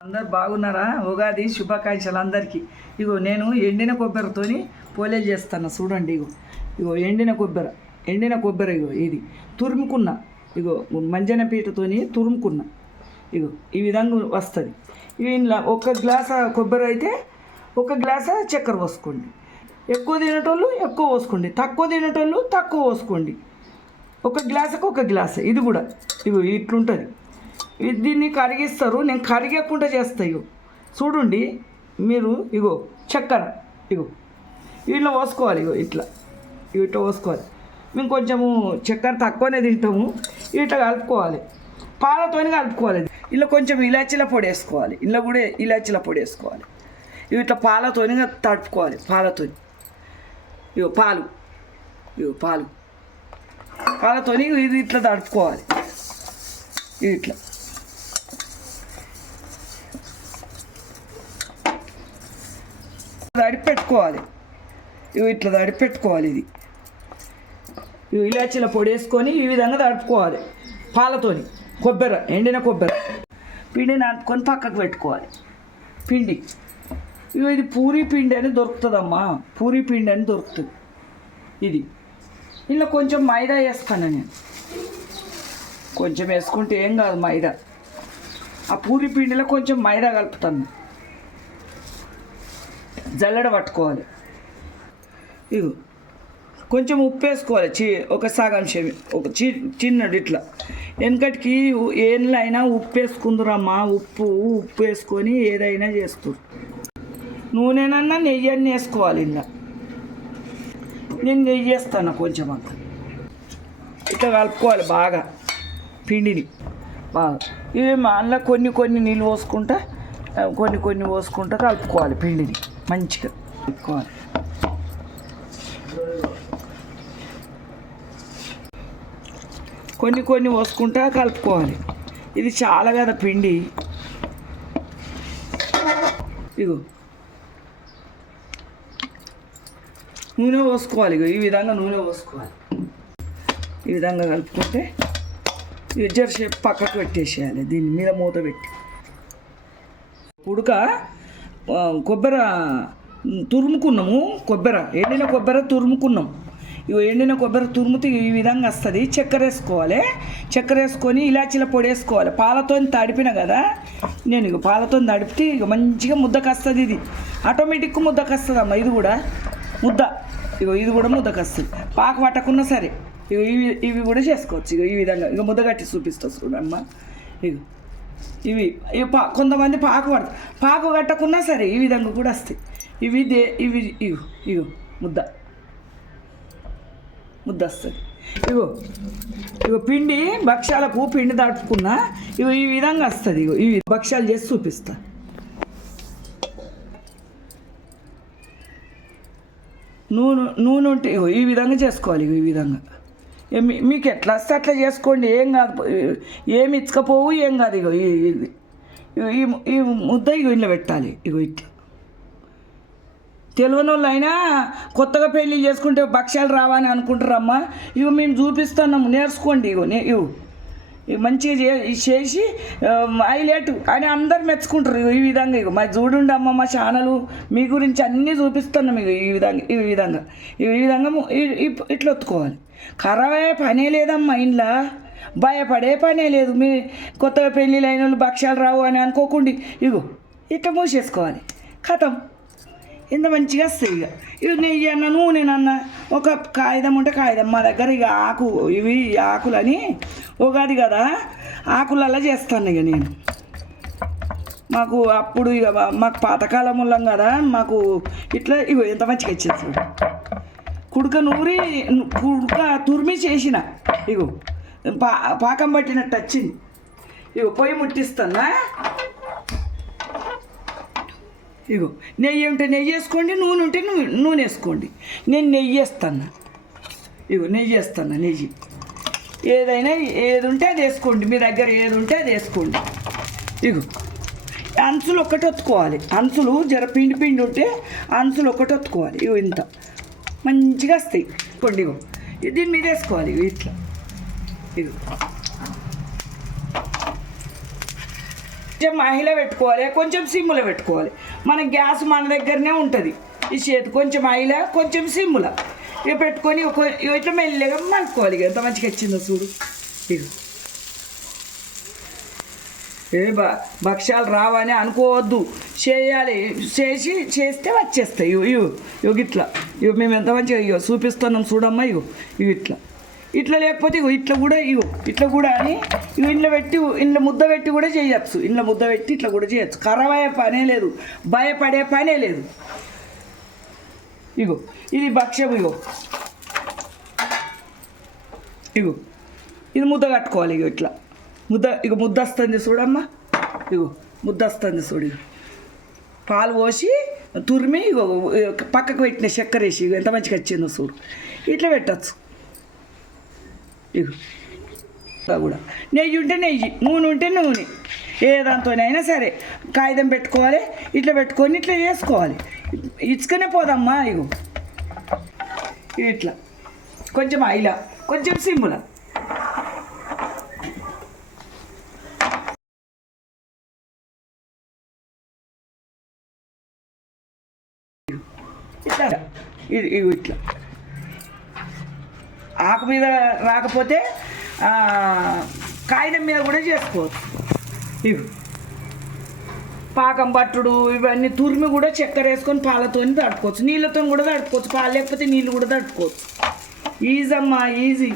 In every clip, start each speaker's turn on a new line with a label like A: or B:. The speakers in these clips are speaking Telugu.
A: అందరు బాగున్నారా? ఉగాది శుభాకాంక్షలు అందరికీ. ఇగో నేను ఎండిన కొబ్బరితోని పోలే చేస్తాను. చూడండి ఇగో. ఇగో ఎండిన కొబ్బరి. ఎండిన కొబ్బరి ఇగో ఇది. తురుముకున్న. ఇగో మంజన పీటతోని తురుముకున్న. ఇగో ఈ విధంగా వస్తుంది. ఇలా ఒక గ్లాస్ కొబ్బరి అయితే ఒక గ్లాస్ చక్కెర పోసుకోండి. ఎక్కువ తినేటోళ్ళు ఎక్కువ పోసుకోండి. తక్కువ తినేటోళ్ళు తక్కువ పోసుకోండి. ఒక గ్లాసుకు ఒక గ్లాస్. ఇది కూడా. ఇగో ఇట్లుంటుంది. దీన్ని కరిగిస్తారు. నేను కరిగకుండా చేస్తాయి ఇగో. చూడండి మీరు ఇగో చక్కెర ఇగో. ఇట్లా పోసుకోవాలి ఇగో ఇట్లా. ఇట్లా పోసుకోవాలి. మేము కొంచెము చక్కెర తక్కువనే తింటాము. ఇట్లా కలుపుకోవాలి. పాలతోని కలుపుకోవాలి. ఇలా కొంచెం ఇలాచీల పొడి వేసుకోవాలి. ఇలా కూడా ఇలాచీల పొడి వేసుకోవాలి. ఇట్లా పాలతోని తడుపుకోవాలి పాలతో ఇగో పాలు. ఇగో పాలు. పాలతోని ఇది ఇట్లా తడుపుకోవాలి. ఇట్లా. తడిపెట్టుకోవాలి. ఇవి ఇట్లా తడిపెట్టుకోవాలి ఇది. ఇవి ఇలాచీల పొడి వేసుకొని ఈ విధంగా తడుపుకోవాలి. పాలతోని. కొబ్బరి ఎండిన కొబ్బరి. పిండి నాటుకొని పక్కకు పెట్టుకోవాలి. పిండి. ఇవి ఇది పూరి పిండి అని దొరుకుతుందమ్మా. పూరి పిండి అని దొరుకుతుంది. ఇది. ఇలా కొంచెం మైదా వేస్తాను నేను. కొంచెం వేసుకుంటే ఏం కాదు మైదా. ఆ పూరి పిండిలో కొంచెం మైదా కలుపుతాను. జల్లెడ పట్టుకోవాలి. ఇగో కొంచెం ఉప్పు వేసుకోవాలి. చి ఒక సగం చెవి ఒక చి చిన్నది ఇట్లా. వెనకటికి ఏళ్ళైనా ఉప్పు వేసుకుందురమ్మా ఉప్పు ఉప్పు వేసుకొని ఏదైనా చేస్తారు నూనెనన్నా నెయ్యి అన్నీ వేసుకోవాలి ఇంకా నేను నెయ్యి వేస్తాను కొంచెం అంత. ఇట్లా కలుపుకోవాలి బాగా పిండిని. బాగా. ఇవి అందులో కొన్ని కొన్ని నీళ్ళు పోసుకుంటా కొన్ని కొన్ని పోసుకుంటూ కలుపుకోవాలి పిండిని. మంచిగా కలుపుకోవాలి. కొన్ని కొన్ని పోసుకుంటా కలుపుకోవాలి. ఇది చాలా కదా పిండి. ఇగో. నూనె పోసుకోవాలి ఇగో. ఈ విధంగా నూనె పోసుకోవాలి. ఈ విధంగా కలుపుకుంటే ఇది షేప్ పక్కకు పెట్టేసేయాలి. దీని మీద మూత పెట్టి. ఉడక కొబ్బరి తురుముకున్నాము. కొబ్బరి ఎండిన కొబ్బరి తురుముకున్నాం. ఇవి ఎండిన కొబ్బరి తురుముతే ఈ విధంగా వస్తుంది. చక్కెర వేసుకోవాలి. చక్కెర వేసుకొని ఇలాచీల పొడి వేసుకోవాలి. పాలతో తడిపిన కదా? నేను ఇక పాలతో తడిపితే ఇక మంచిగా ముద్దకు వస్తుంది ఇది. ఆటోమేటిక్ ముద్దకొస్తుంది అమ్మ ఇది కూడా. ముద్ద. ఇగో ఇది కూడా ముద్దకొస్తుంది. వస్తుంది పాకు పట్టకున్నా సరే. ఇగో ఇవి ఇవి కూడా చేసుకోవచ్చు. ఇగో ఈ విధంగా. ఇక ముద్ద కట్టి చూపిస్తా చూడమ్మ ఇగో. ఇవి ఇవి పా కొంతమంది పాకు పడతారు. పాకు కట్టకున్నా సరే ఈ విధంగా కూడా వస్తాయి. ఇవి దే ఇవి ఇగో ఇగో ముద్ద. ముద్ద వస్తుంది. ఇగో ఇగో పిండి భక్ష్యాలకు పిండి దాటుకున్నా ఇగో ఈ విధంగా వస్తుంది ఇగో ఇవి భక్ష్యాలు చేసి చూపిస్తా. నూనె నూనె ఉంటే ఇగో ఈ విధంగా చేసుకోవాలి ఇగో ఈ విధంగా. మీకు ఎట్లా? వస్తే అట్లా చేసుకోండి. ఏం కాదు. ఏమి ఇచ్చకపోవు ఏం కాదు. ఇగో ఈ ఇది ఈ ఈ ముద్ద ఇగో ఇంట్లో పెట్టాలి. ఇగో ఇట్లా. తెలియని వాళ్ళు అయినా కొత్తగా పెళ్ళి చేసుకుంటే భక్ష్యాలు రావని అనుకుంటారమ్మా ఇగో మేము చూపిస్తున్నాము. నేర్చుకోండి ఇగో. నే ఇగో. ఇవి మంచిగా చేసి హైలైట్. అని అందరు మెచ్చుకుంటారు ఈ విధంగా ఇగో. మరి చూడండి అమ్మ మా ఛానల్ మీ గురించి అన్నీ చూపిస్తున్నాం మీకు ఈ విధంగా ఈ విధంగా. ఈ విధంగా ఇట్లా ఒత్తుకోవాలి. ఖరాబ్ అయ్యే పనే లేదమ్మా ఇంట్లో భయపడే పనే లేదు. మీ కొత్తగా పెళ్ళిళ్ళు అయిన వాళ్ళు భక్ష్యాలు రావు అని అనుకోకుండా ఇగో ఇట్లా మూసేసుకోవాలి. కథం. ఇంత మంచిగా వస్తాయి ఇక. ఇవి నెయ్యి అన్న నూనె అన్న ఒక కాగితం ఉంటే కాగితం. మా దగ్గర ఇక ఆకు ఇవి ఆకులని ఉగాది కదా ఆకులల్లా చేస్తాను ఇక నేను. మాకు అప్పుడు ఇక మాకు పాతకాలం ఉన్నాం కదా మాకు ఇట్లా ఇగో ఎంత మంచిగా ఇచ్చేసి కుడుక నూరి కుడుక తురిమి చేసిన ఇగో. పా పాకం పట్టినట్టు వచ్చింది. ఇగో పొయ్యి ముట్టిస్తానా ఇగో నెయ్యి ఉంటే నెయ్యి వేసుకోండి నూనె ఉంటే నూనె నూనె వేసుకోండి. నేను నెయ్యి వేస్తాను ఇగో నెయ్యి వేస్తాను నెయ్యి. ఏదైనా ఏది ఉంటే అది వేసుకోండి. మీ దగ్గర ఏది ఉంటే అది వేసుకోండి. ఇగో అంచులు ఒక్కటి ఒత్తుకోవాలి. అంచులు జర పిండి పిండి ఉంటే అంచులు ఒకటి ఒత్తుకోవాలి. ఇగో ఇంత. మంచిగా వస్తాయి. కొండిగో దీని మీద వేసుకోవాలి ఇట్లా. ఇగో. కొంచెం మహిళ పెట్టుకోవాలి కొంచెం సిమ్ముల పెట్టుకోవాలి. మన గ్యాస్ మన దగ్గరనే ఉంటుంది. ఈ చేతి కొంచెం ఆయిల కొంచెం సిమ్ముల. ఇక పెట్టుకొని ఒక ఇట్లా మెల్లగా మలుపుకోవాలి ఇక. ఎంత మంచిగా వచ్చిందో చూడు. ఇక ఏ బా భక్ష్యాలు రావని అనుకోవద్దు. చేయాలి. చేసి చేస్తే వచ్చేస్తాయి. ఇగో ఇవి ఇగో ఇట్లా ఇగో మేము ఎంత మంచిగా ఇగో చూపిస్తున్నాం చూడమ్మా ఇగో. ఇవి ఇట్లా. ఇట్లా లేకపోతే ఇగో ఇట్లా కూడా ఇగో ఇట్లా కూడా అని ఇగో ఇంట్లో పెట్టి ఇంట్లో ముద్ద పెట్టి కూడా చేయొచ్చు. ఇంట్లో ముద్ద పెట్టి ఇట్లా కూడా చేయొచ్చు. ఖరాబ్ అయ్యే పనే లేదు. భయపడే పనే లేదు. ఇగో ఇది భక్ష్యం ఇగో. ఇగో ఇది ముద్ద కట్టుకోవాలి ఇగో ఇట్లా. ముద్ద ఇక ముద్ద వస్తుంది చూడమ్మా. ఇగో ముద్ద వస్తుంది చూడు పాలు పోసి తురిమి ఇగో పక్కకు పెట్టిన చక్కెర వేసి ఇగో ఎంత మంచిగా వచ్చిందో చూడు. ఇట్లా పెట్టచ్చు. కూడా. నెయ్యి ఉంటే నెయ్యి నూనె ఉంటే నూనె. ఏ దాంతోనైనా సరే కాగితం పెట్టుకోవాలి ఇట్లా పెట్టుకొని ఇట్లా చేసుకోవాలి. ఇచ్చుకనే పోదమ్మా ఇగో. ఇట్లా. కొంచెం ఆయిల కొంచెం సిమ్ముల. ఇట్లా. ఇది ఇట్లా. ఆకు మీద రాకపోతే కాగితం మీద కూడా చేసుకోవచ్చు. ఇవి. పాకం పట్టుడు ఇవన్నీ తురిమి కూడా చక్కెర వేసుకొని పాలతోని తడుపుకోవచ్చు. నీళ్ళతో కూడా తడుపుకోవచ్చు. పాలు లేకపోతే నీళ్ళు కూడా తడుపుకోవచ్చు. ఈజీ అమ్మా ఈజీ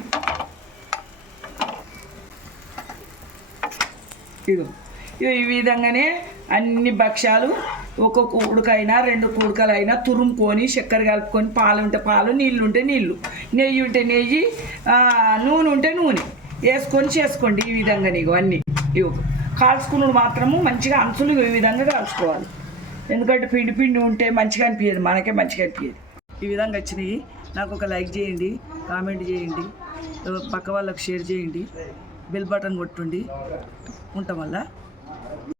A: ఇదో ఈ విధంగానే అన్ని భక్ష్యాలు ఒక్కొక్క ఉడకైనా రెండు కుడకలైనా తురుముకొని చక్కెర కలుపుకొని పాలు ఉంటే పాలు నీళ్ళు ఉంటే నీళ్ళు. నెయ్యి ఉంటే నెయ్యి నూనె ఉంటే నూనె. వేసుకొని చేసుకోండి ఈ విధంగా నీకు అన్నీ. ఇవి కాల్చుకున్నప్పుడు మాత్రము మంచిగా అంచులు ఈ విధంగా కాల్చుకోవాలి. ఎందుకంటే పిండి పిండి ఉంటే మంచిగా అనిపించదు మనకే మంచిగా అనిపించదు ఈ విధంగా వచ్చినాయి. నాకు ఒక లైక్ చేయండి కామెంట్ చేయండి పక్క వాళ్ళకి షేర్ చేయండి బెల్ బటన్ కొట్టండి. ఉంటాం వల్ల